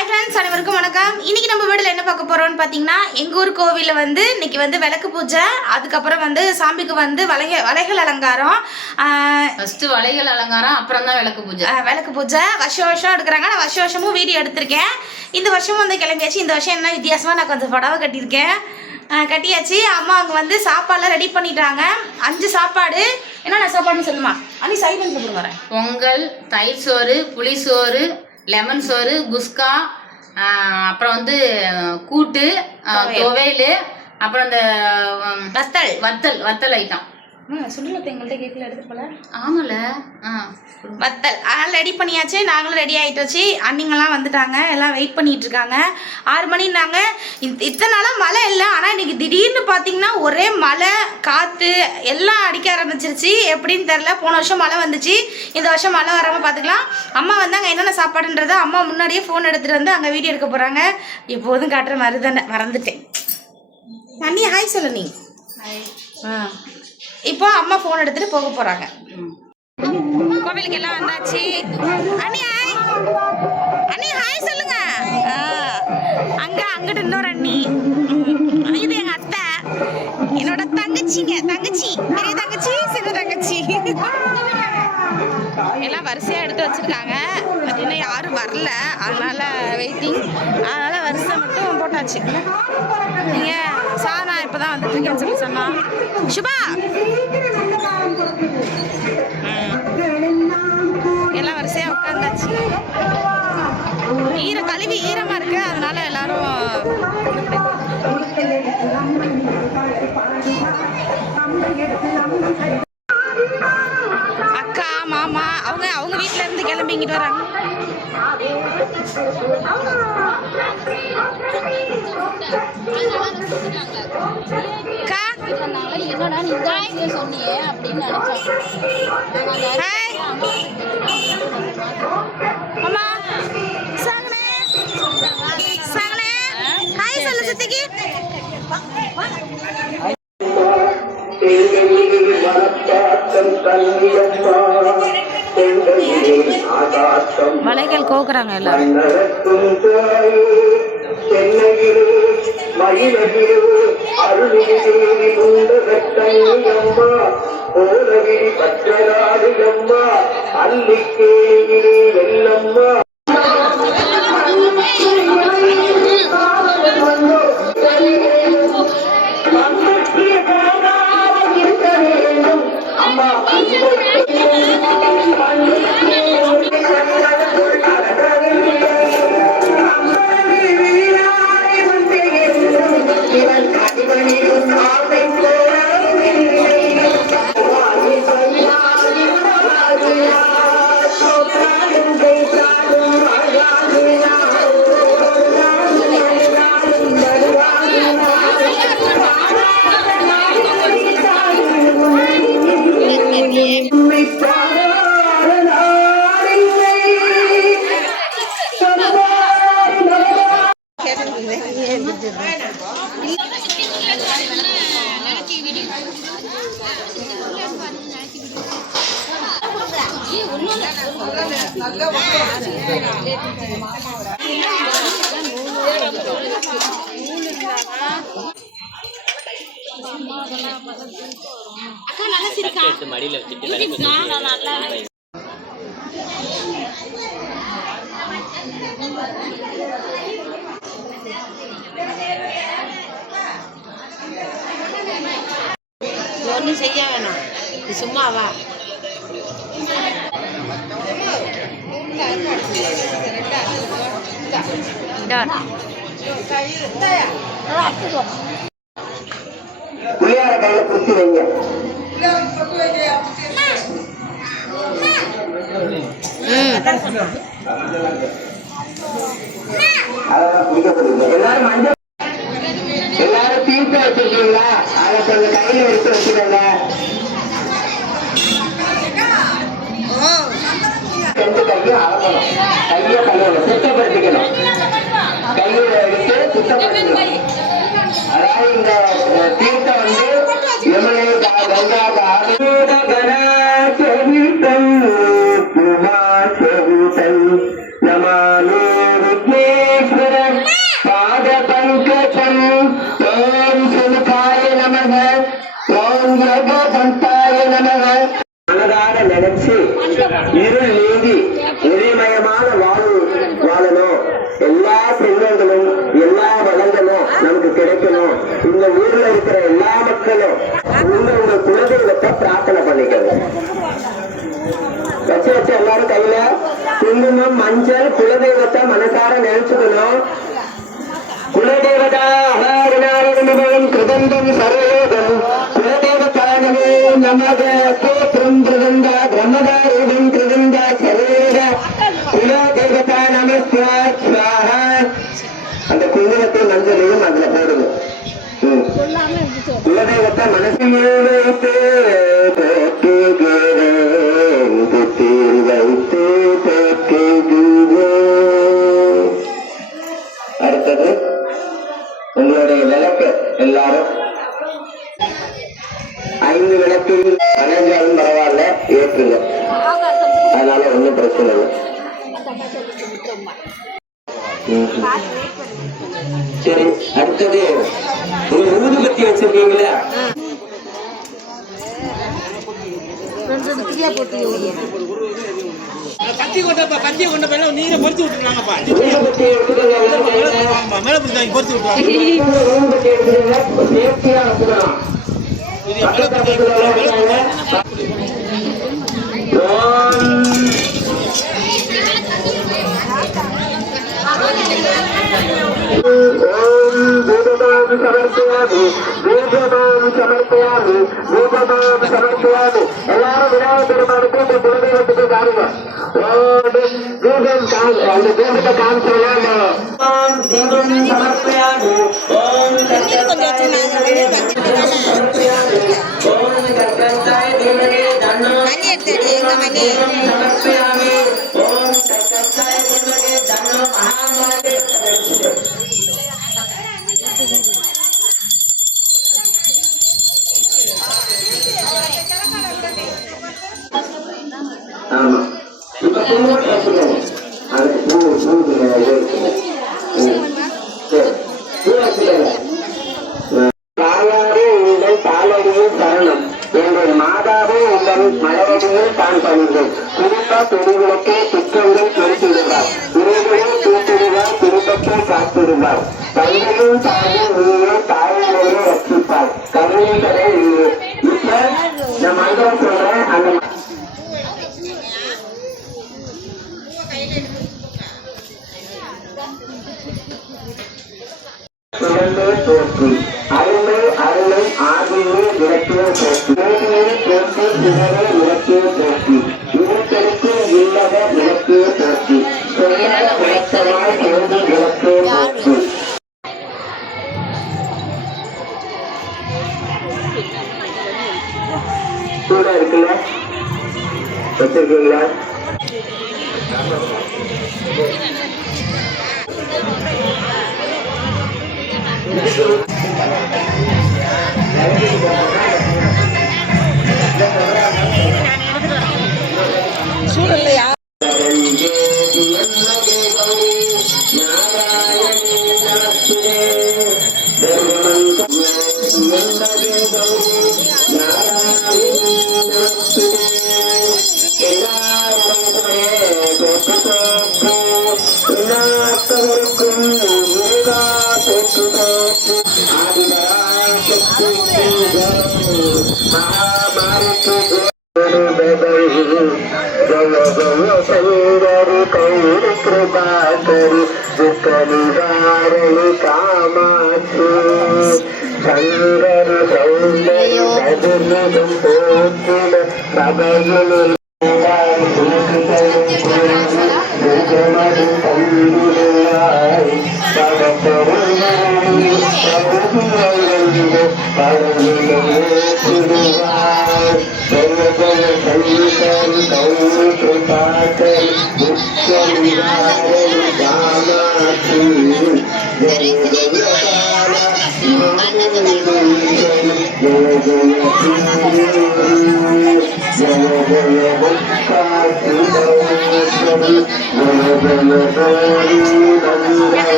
Hi friends, அனைவருக்கும் வணக்கம். இன்னைக்கு நம்ம வீடியோல என்ன பார்க்க போறோம்னு பார்த்தீங்கன்னா, எங்க ஊர் கோவிலில் வந்து இன்னைக்கு வந்து விளக்கு பூஜை, அதுக்கப்புறம் வந்து சாமிக்கு வந்து வளைகள் அலங்காரம். ஃபர்ஸ்ட் வளைகள் அலங்காரம், அப்புறம் தான் விளக்கு பூஜை. விளக்கு பூஜை வருஷம் எடுக்கிறாங்க. நான் வருஷமும் வீடியோ எடுத்திருக்கேன். இந்த வருஷமும் வந்து கிளம்பியாச்சு. இந்த வருஷம் என்ன வித்தியாசமா நான் கொஞ்சம் புடவை கட்டியிருக்கேன். கட்டியாச்சு. அம்மா அங்கே வந்து சாப்பாடுலாம் ரெடி பண்ணிட்டாங்க. 5 சாப்பாடு. என்னென்ன சாப்பாடுன்னு சொல்லுமா? அன்னி சைலண்ட்ல கொடுங்க. பொங்கல், தயிர் சோறு, புளி சோறு, லெமன் சோறு, குஸ்கா, அப்புறம் வந்து கூட்டு, துவையல், அப்புறம் இந்த வத்தல் ஐட்டம். சுண்டலத்தை எங்கள்கிட்ட கேட்கல எடுத்துட்டு போல. ஆமால, வத்தல் அதெல்லாம் ரெடி பண்ணியாச்சு. நாங்களும் ரெடி ஆகிட்டோச்சு. அண்ணிங்கெல்லாம் வந்துட்டாங்க. எல்லாம் வெயிட் பண்ணிட்டு இருக்காங்க. 6 மணின்னாங்க. இத்தனை நாளாக மழை இல்லை. ஆனால் இன்னைக்கு திடீர்னு பார்த்தீங்கன்னா ஒரே மழை, காற்று எல்லாம் அடிக்க ஆரம்பிச்சிருச்சு. எப்படின்னு தெரில. போன வருஷம் மழை வந்துச்சு, இந்த வருஷம் மழை வராமல் பார்த்துக்கலாம். அம்மா வந்து அங்கே என்னென்ன சாப்பாடுன்றதை அம்மா முன்னாடியே ஃபோன் எடுத்துகிட்டு வந்து அங்கே வீடியோ எடுக்க போகிறாங்க. எப்போதும் காட்டுற மாதிரி தானே, மறந்துட்டேன். அண்ணி ஹாய் சொல்லு. நீ இப்போ அம்மா ஃபோன் எடுத்துட்டு போக போறாங்க. கோவிலுக்கு எல்லாம் வந்தாச்சு. அண்ணி ஹாய். அண்ணி ஹாய் சொல்லுங்க. அங்கிட்டு இன்னொரு அண்ணி. இது எங்க அத்தை, என்னோட தங்கச்சிங்க. தங்கச்சி, பெரிய தங்கச்சி, சின்ன தங்கச்சி எல்லாம் வரிசையா எடுத்து வச்சிருக்காங்க. இன்னும் யாரும் வரல, அதனால வெயிட்டிங். அதனால வரிசை மட்டும் போட்டாச்சு. நீங்க சானா இப்பதான் வந்துட்டு இருக்கேன்னு சொல்லி சொன்னா சுபா. எல்லாம் வரிசையா உட்காந்தாச்சு. கழுவி ஈரமா இருக்கு, அதனால எல்லாரும் அக்கா மாமா அவங்க வீட்டுல இருந்து கிளம்பிங்கிட்டு வராங்க. என்னடா நீ இந்த சொன்னியே அப்படின்னு நினைச்சேன். வளைகள் கோக்குறாங்க எல்லாரும். அக்கா நல்லா சிரிக்கா மடியில வச்சிட்டு நல்லா ஒன்றும் செய்ய வேணாம், சும்மாவா. புளியார கையில குத்தி வைங்க. எல்லாரும் மஞ்சள், எல்லாரும் தீர்த்து வச்சிருக்கீங்களா? அதை கொஞ்சம் கையில எடுத்து வச்சுக்கோங்க. ரெண்டு கையும் அலம்பணும், கையை கழுவணும், சுத்தப்படுத்திக்கணும். கையை எடுத்து சுத்தப்படுத்திக்கணும். அதாவது இந்த தீர்த்தம் வந்து யமுனை கங்கா நமாமி விக்னேஸ்வராய குங்குமம் மஞ்சள் குலதெய்வத்தை மனசார நினைச்சுக்கணும். குலதேவதா அகாரிநாரணம் கிருதந்தம் சர்வயோகம் குலதேவதானவே நமக கோத்ரம் கிருதந்தா பிரம்மதாரூபம் கிருதந்தா சர்வேக குலதேவதா நமஸ்வா ஸ்வாஹா. அந்த குங்குமத்தை மஞ்சளையும் அதுல போடுது. குலதெய்வத்தை மனசில் வைத்து போற்றுகிறேன், புத்தியில் வைத்து போற்றுகிறேன். அடுத்தது உங்களுடைய விளக்கு எல்லாரும் 5 விளக்கில் 15 பரவாயில்ல ஏற்றுங்க, அதனால ஒன்றும் பிரச்சனை இல்லை. சரி, அடுத்தது ஒரு ஊதுபத்தி வச்சிருக்கீங்களா? பத்தி கொண்ட பேர நீங்க பொறுத்து விட்டுருக்காங்கப்பா. ஊதுபத்தி எடுத்துக்கோங்க. மேல பிடிச்சாங்க பொறுத்து விட்டுருவாங்க. ஊதுபத்தி எடுத்துக்கோங்க, சேஃப்டியா வச்சுக்கலாம். சமர்ப்பயாமி தீபமாம் சமர்ப்பயாமி தீபமாம் சமர்ப்பயாமி. எல்லாரும் விநாயகர் பெருமானுக்கு இந்த குலதெய்வத்துக்கு காணுங்க. தீபம் அந்த தீபத்தை காமிச்சோம். தீபம் சமர்ப்பயாமி ஓம் சமர்ப்பயாமி ஓம் சமர்ப்பயாமி தன்னோ சமர்ப்பயாமி ஓம் சமர்ப்பயாமி தன்னோ மகாமாதே. ஆமா, இப்ப பூவோட வச்சுக்கோங்க. அதுக்கு பூ வச்சுக்கோங்க. தாயாரே உங்கள் தாளடியில் சரணம், எங்கள் மாதாவே உங்கள் மலரடியில் தான் பணிந்தோம். குறிப்பா பெருவிளக்கே குற்றங்கள் பொறுத்திடுவார், இறைவனை தூத்திடுவார், திருப்பத்தை காத்திடுவார். தந்தையும் தாயும் நீயே, தாயிலேயே ரட்சிப்பார், கருணைகளை நீயே. இப்ப நான் மந்திரம் சொல்றேன், அந்த போற்றி அருமை அருளை ஆதியே விளக்கிய போற்றி வேதியை போற்றி சிவனை விளக்கிய போற்றி இவர்களுக்கு இல்லத விளக்கிய போற்றி சொல்லாத விளக்கமாய் போதி விளக்கிய போற்றி. கூட இருக்குல்ல, வச்சிருக்கீங்களா? சூழல்லையா कृपाकरी दुख निवारणी कामाक्षी शंकर सौंदर्य पोषिण सभगिनी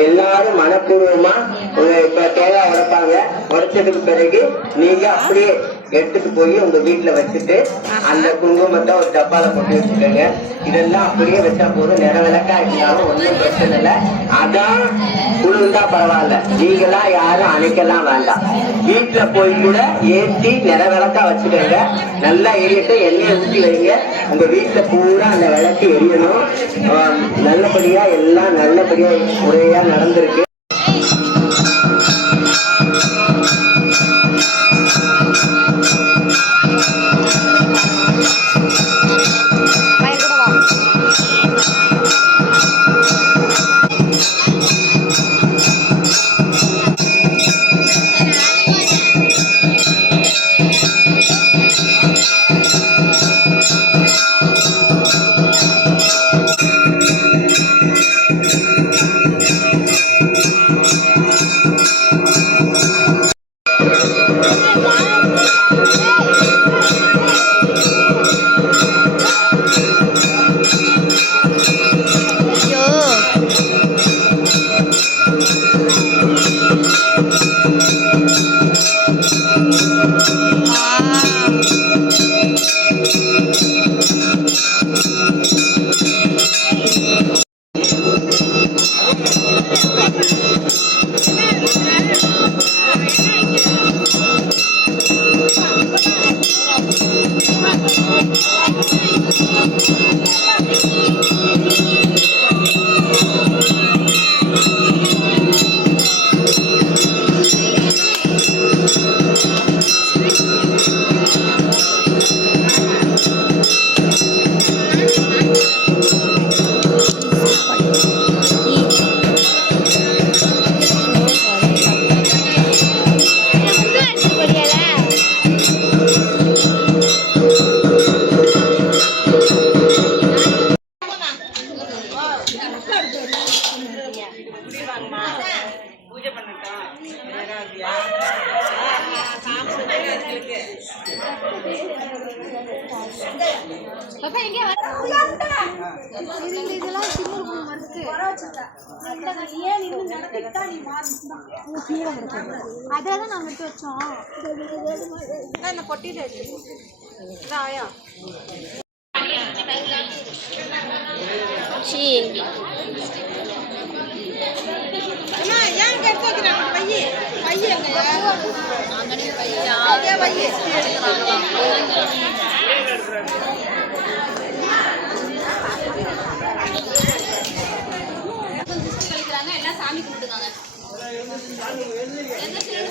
எல்லாரும் மனப்பூர்வமா இப்ப தேவை உடைப்பாங்க. உடைச்சதுக்கு பிறகு நீங்க அப்படியே எடுத்துட்டு போய் உங்க வீட்டுல வச்சுட்டு அந்த குங்குமத்தை ஒரு டப்பால போட்டு வச்சுக்கோங்க. இதெல்லாம் அப்படியே வச்சா போதும். நிற விளக்கா இருந்தாலும் ஒன்றும் பிரச்சனை இல்லை. அதான் குளிர்ந்தா பரவாயில்ல, நீங்களா யாரும் அணைக்கலாம் வேண்டாம். வீட்டுல போய் கூட ஏற்றி நிற விளக்கா வச்சுக்கோங்க. நல்லா எரியட்டு, எண்ணெயை ஊற்றி வைங்க. உங்க வீட்டுல பூரா அந்த விளக்கு எரியணும். நல்லபடியா எல்லாம் நல்லபடியா முறையா நடந்திருக்கு. அதான் நாங்க எடுத்து வச்சோம். பொட்டியில எல்லாம் சாமி கும்பிட்டுக்காங்க.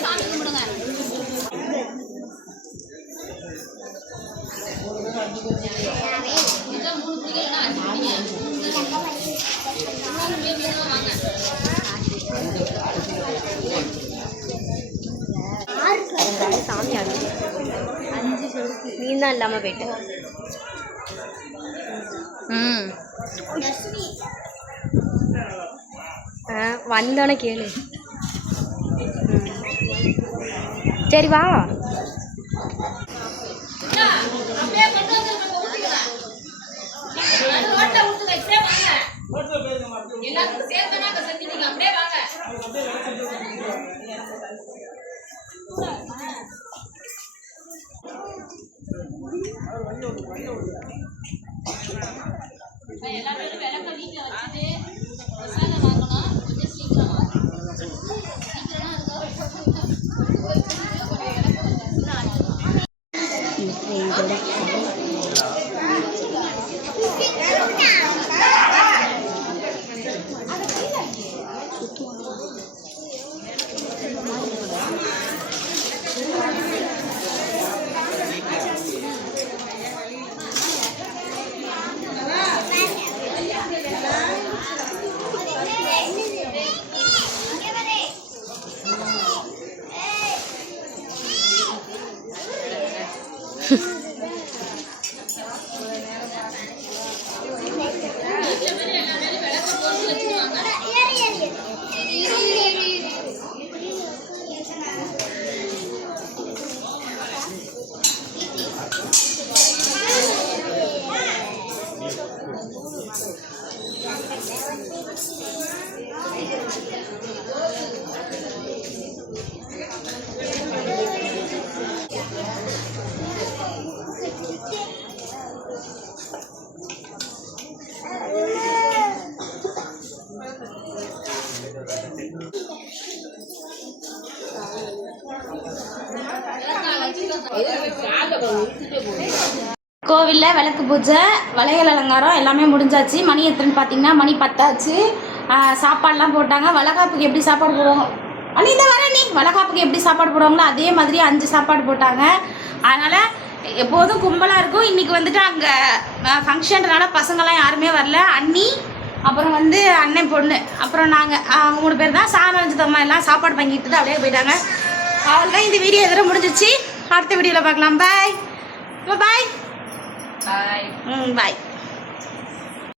சாமி கும்பிடுங்க. சாமி ஆடுது. நீ தான் இல்லாம போயிட்டு. வந்தோன்னே கேளு. சரி வா. கோவிலில் விளக்கு பூஜை, வளையல் அலங்காரம் எல்லாமே முடிஞ்சாச்சு. மணி எத்தனை பார்த்தீங்கன்னா மணி 10 ஆச்சு. சாப்பாடுலாம் போட்டாங்க. வளகாப்புக்கு எப்படி சாப்பாடு போடுவாங்க அண்ணி இந்த வர நீ வளகாப்புக்கு எப்படி சாப்பாடு போடுவாங்களோ அதே மாதிரி 5 சாப்பாடு போட்டாங்க. அதனால் எப்போதும் கும்பலாக இருக்கும். இன்றைக்கி வந்துட்டு அங்கே ஃபங்க்ஷன்றனால பசங்களாம் யாருமே வரல. அண்ணி அப்புறம் வந்து அண்ணன் பொண்ணு அப்புறம் நாங்கள் 3 பேர் தான். சாரஞ்சிதம்மா எல்லாம் சாப்பாடு வாங்கிட்டு தான் அப்படியே போயிட்டாங்க. அவ்வளோதான் இந்த வீடியோ எதிர முடிஞ்சிச்சு. அடுத்த வீடியோவில் பார்க்கலாம். பாய் பாய் பாய். பாய்.